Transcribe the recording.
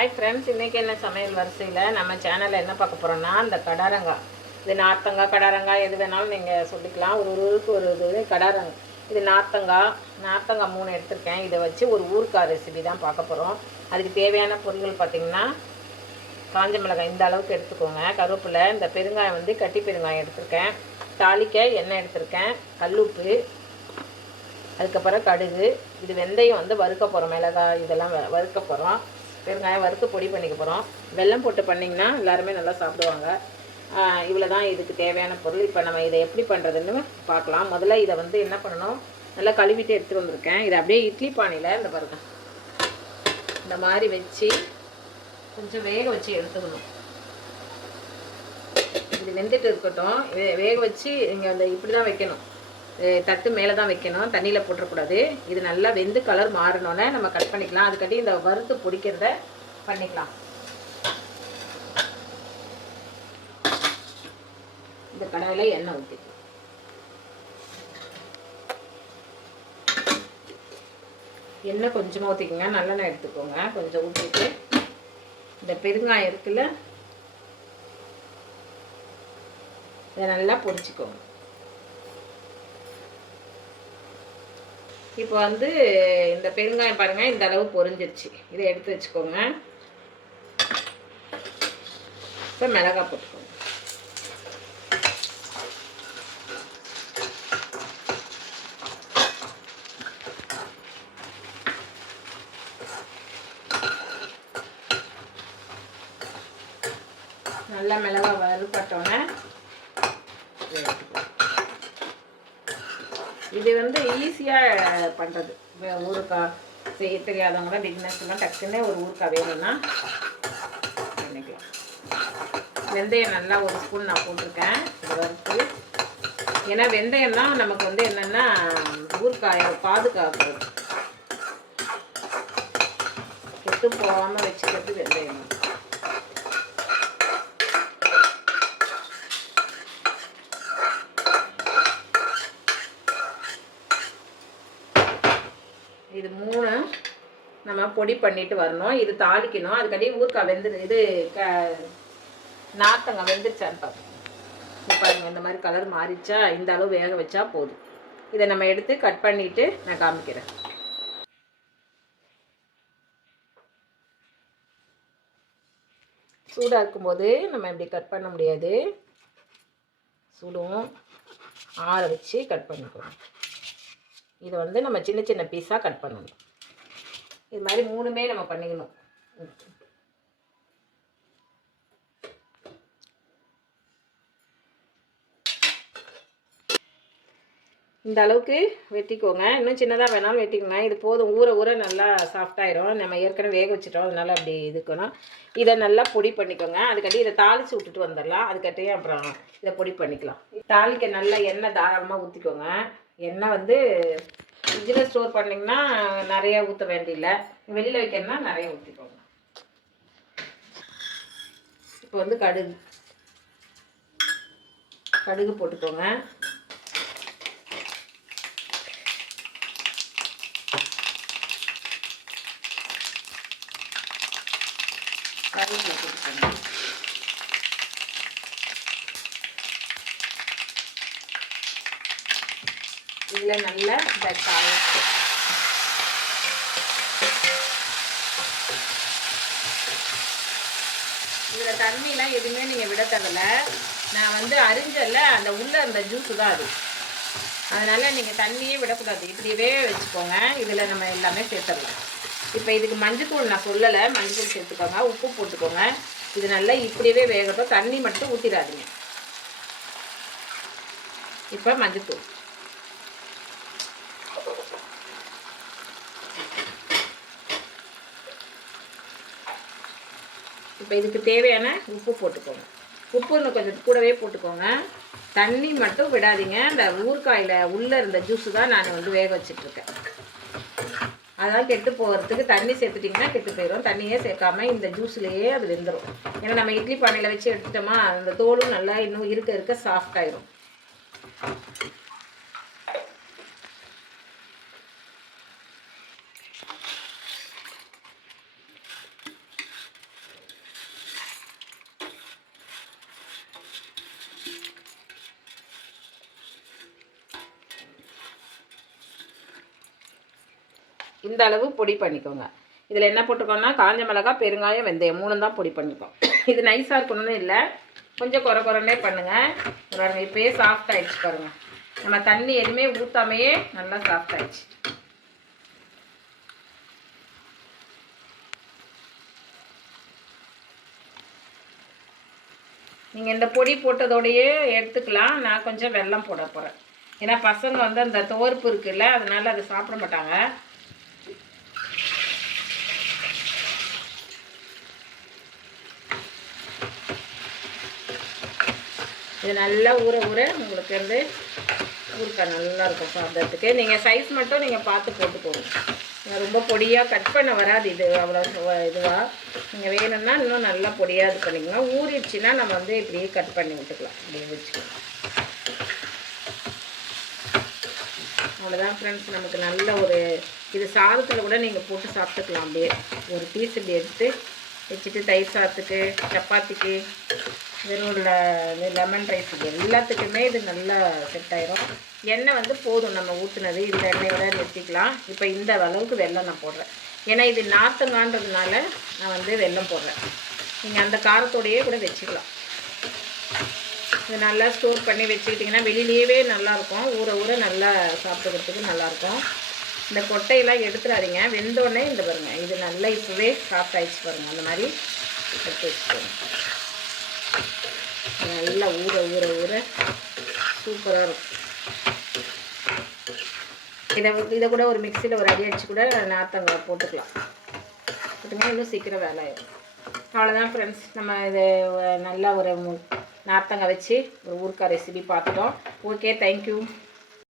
Hi friends, இன்றைக்கி என்ன சமையல் வரிசையில் நம்ம சேனலில் என்ன பார்க்க போகிறோன்னா, இந்த கடாரங்காய். இது நார்த்தங்காய் கடாரங்காய் எது வேணாலும் நீங்கள் சொல்லிக்கலாம். ஒரு ஊருக்கு ஒரு இது கடாரங்காய். இது நார்த்தங்காய் 3 எடுத்திருக்கேன். இதை வச்சு ஒரு ஊறுகாய் ரெசிபி தான் பார்க்க போகிறோம். அதுக்கு தேவையான பொருட்கள் பார்த்திங்கன்னா, காஞ்ச மிளகாய் இந்த அளவுக்கு எடுத்துக்கோங்க, கருவேப்பிலை, இந்த பெருங்காயம் வந்து கட்டி பெருங்காயம் எடுத்திருக்கேன், தாளிக்க எண்ணெய் எடுத்திருக்கேன், கல்லுப்பு, அதுக்கப்புறம் கடுகு, இது வெந்தயம் வந்து வறுக்க போகிறோம், மிளகாய் இதெல்லாம் வறுக்க போகிறோம், பெருங்காயம் வறுத்து பொடி பண்ணிக்க போகிறோம். வெல்லம் போட்டு பண்ணிங்கன்னா எல்லாருமே நல்லா சாப்பிடுவாங்க. இவ்வளோ தான் இதுக்கு தேவையான பொருள். இப்போ நம்ம இதை எப்படி பண்ணுறதுன்னு பார்க்கலாம். முதல்ல இதை வந்து என்ன பண்ணணும், நல்லா கழுவிட்டு எடுத்துகிட்டு வந்திருக்கேன். இதை அப்படியே இட்லி பானையில் இந்த பாருங்க இந்த மாதிரி வச்சு கொஞ்சம் வேக வச்சு எடுத்துக்கணும். இது வெந்துட்டு இருக்கட்டும். வேக வச்சு இங்கே அந்த இப்படி தான் வைக்கணும், தட்டு மேலே தான் வைக்கணும், தண்ணியில் போட்டுறக்கூடாது. இது நல்லா வெந்து கலர் மாறினோன்னே நம்ம கட் பண்ணிக்கலாம். அதுக்காட்டி இந்த வறுத்து பிடிக்கிறத பண்ணிக்கலாம். இந்த கடாயில் எண்ணெய் ஊற்றி எண்ணெய் கொஞ்சமாக ஊற்றிக்கோங்க, நல்லெண்ணெய் எடுத்துக்கோங்க, கொஞ்சம் ஊற்றிட்டு இந்த பெருங்காயம் இருக்குல்ல இதை நல்லா பொரிச்சிக்கோங்க. இப்போ வந்து இந்த பெருங்காயம் பாருங்கள் இந்த அளவு பொரிஞ்சிருச்சு. இதை எடுத்து வச்சுக்கோங்க. இப்போ மிளகாய் போட்டுக்கோங்க. நல்லா மிளகாய் வறுபட்டோன்னே இது வந்து ஈஸியாக பண்ணுறது. ஊறுகாய் செய்ய தெரியாதவங்க தான் பிக்னஸ்லாம் டக்குன்னு ஒரு ஊறுகாய் வேணும்னா பண்ணிக்கலாம். வெந்தயம் நல்லா ஒரு ஸ்பூன் நான் போட்டிருக்கேன் வறுத்து. ஏன்னா வெந்தயம் தான் நமக்கு வந்து என்னென்னா ஊறுகாயை பாதுகாக்கிறது, கெட்டு போகாமல் வச்சுக்கிறது வெந்தயம். இது 3 நம்ம பொடி பண்ணிட்டு வரணும். இது தாளிக்கணும். அதுக்கடியே ஊறுகாய் இது நார்த்தங்காய் வெந்துருச்சான்னு பார்ப்போம். பாருங்கள் இந்த மாதிரி கலர் மாறிச்சா, இந்த அளவு வேக வச்சா போதும். இதை நம்ம எடுத்து கட் பண்ணிவிட்டு நான் காமிக்கிறேன். சூடாக இருக்கும்போது நம்ம இப்படி கட் பண்ண முடியாது, சுடும் ஆற வச்சு கட் பண்ணிக்கணும். இதை வந்து நம்ம சின்ன சின்ன பீஸாக கட் பண்ணணும். இது மாதிரி 3மே நம்ம பண்ணிக்கணும். இந்த அளவுக்கு வெட்டிக்கோங்க. இன்னும் சின்னதாக வேணாலும் வெட்டிக்கோங்க. இது போதும், ஊற ஊற நல்லா சாஃப்டாயிரும். நம்ம ஏற்கனவே வேக வச்சுட்டோம், அதனால் அப்படி இதுக்கணும். இதை நல்லா பொடி பண்ணிக்கோங்க. அதுக்கட்டி இதை தாளித்து விட்டுட்டு வந்துடலாம். அதுக்கட்டியே அப்புறம் இதை பொடி பண்ணிக்கலாம். தாளிக்க நல்லா எண்ணெய் தாராளமாக ஊற்றிக்கோங்க. எண்ணெய் வந்து ஃப்ரிட்ஜில் ஸ்டோர் பண்ணிங்கன்னா நிறைய ஊற்ற வேண்டியில்லை, வெளியில் வைக்கணும்னா நிறைய ஊற்றிக்கோங்க. இப்போ வந்து கடுகு போட்டுக்கோங்க. கருவேப்பிலை போட்டுக்கோங்க. இதில் நல்லா இதில் தண்ணியெலாம் எதுவுமே நீங்கள் விட தேவையில்ல. நான் வந்து அரிஞ்சல அந்த உள்ள அந்த ஜூஸு தான் அது, அதனால் நீங்கள் தண்ணியே விடக்கூடாது, இப்படியே வச்சுக்கோங்க. இதில் நம்ம எல்லாமே சேர்த்துடலாம். இப்போ இதுக்கு மஞ்சத்தூள் நான் சொல்லலை, மஞ்சத்தூள் சேர்த்துக்கோங்க, உப்பு போட்டுக்கோங்க. இது நல்லா இப்படியே வேகட்டும், தண்ணி மட்டும் ஊற்றிடாதீங்க. இப்போ மஞ்சத்தூள், இப்போ இதுக்கு தேவையான உப்பு போட்டுக்கோங்க. உப்பு இன்னும் கொஞ்சம் கூடவே போட்டுக்கோங்க. தண்ணி மட்டும் விடாதீங்க. இந்த ஊறுகாயில் உள்ளே இருந்த ஜூஸு தான் நான் வந்து வேக வச்சிட்ருக்கேன். அதெல்லாம் கெட்டு போகிறதுக்கு தண்ணி சேர்த்துட்டிங்கன்னா கெட்டு போயிடும். தண்ணியே சேர்க்காம இந்த ஜூஸ்லேயே அது வெந்துடும். ஏன்னா நம்ம இட்லி பானையில் வச்சு எடுத்துட்டோமா, அந்த தோலும் நல்லா இன்னும் இருக்க இருக்க சாஃப்டாயிடும். இந்த அளவு பொடி பண்ணிக்கோங்க. இதில் என்ன போட்டுக்கோன்னா காஞ்ச மிளகாய், பெருங்காயம், வெந்தயம் 3 தான் பொடி பண்ணிக்கோம். இது நைஸாக இருக்கணும்னு இல்லை, கொஞ்சம் குறைன்னே பண்ணுங்கள். பாருங்கள் இப்போயே சாஃப்ட் ஆகிடுச்சு பாருங்கள். நம்ம தண்ணி எதுவுமே ஊற்றாமையே நல்லா சாஃப்ட் ஆகிடுச்சு. நீங்கள் இந்த பொடி போட்டதோடையே எடுத்துக்கலாம். நான் கொஞ்சம் வெல்லம் போட போகிறேன். ஏன்னா பசங்க வந்து அந்த துவர்ப்பு இருக்குல்ல, அதனால் அதை சாப்பிட மாட்டாங்க. இது நல்லா ஊற உங்களுக்கு வந்து ஊறுக்காய் நல்லாயிருக்கும் சாப்பிட்றதுக்கு. நீங்கள் சைஸ் மட்டும் நீங்கள் பார்த்து போட்டுக்கோங்க. ரொம்ப பொடியாக கட் பண்ண வராது இது அவ்வளோ இதுவாக. நீங்கள் வேணும்னா இன்னும் நல்லா பொடியாக இது பண்ணிக்கலாம். ஊறிடுச்சுன்னா நம்ம வந்து இப்படியே கட் பண்ணி விட்டுக்கலாம். இப்படியே வச்சுக்கலாம். அவ்வளோதான் ஃப்ரெண்ட்ஸ். நமக்கு நல்ல ஒரு இது சாதத்தில் கூட நீங்கள் போட்டு சாப்பிட்டுக்கலாம். அப்படியே ஒரு பீஸ் இப்படி எடுத்து வச்சுட்டு தயிர் சாதத்துக்கு, சப்பாத்திக்கு, வெறும் லெமன் ரைஸுக்கு எல்லாத்துக்குமே இது நல்லா செட் ஆயிரும். எண்ணெய் வந்து போதும் நம்ம ஊற்றுனது. இந்த எண்ணெயோட நிறுத்திக்கலாம். இப்போ இந்த அளவுக்கு வெல்லம் நான் போடுறேன். ஏன்னா இது நார்த்தங்கான்றதுனால நான் வந்து வெல்லம் போடுறேன். நீங்கள் அந்த காரத்தோடையே கூட வச்சுக்கலாம். இது நல்லா ஸ்டோர் பண்ணி வச்சுக்கிட்டிங்கன்னா வெளியிலேயே நல்லாயிருக்கும். ஊற நல்லா சாப்பிட்டுக்கிறதுக்கு நல்லாயிருக்கும். இந்த கொட்டையெல்லாம் எடுத்துடாதீங்க. வெந்தோடனே இந்த பாருங்கள் இது நல்லா இப்போவே சாஃப்ட் ஆகிடுச்சு பாருங்கள். அந்த மாதிரி எடுத்து வச்சுக்கோங்க. நல்லா ஊற சூப்பராக இருக்கும். இதை கூட ஒரு மிக்சியில் ஒரு அடி அடிச்சு கூட நார்த்தங்காய் போட்டுக்கலாம். போட்டுங்கன்னா இன்னும் சீக்கிரம் வேலை ஆகிடும். அவ்வளோதான் ஃப்ரெண்ட்ஸ். நம்ம இது நல்லா ஒரு நார்த்தங்காய் வச்சு ஒரு ஊறுகாய் ரெசிபி பார்த்துட்டோம். Okay, thank you.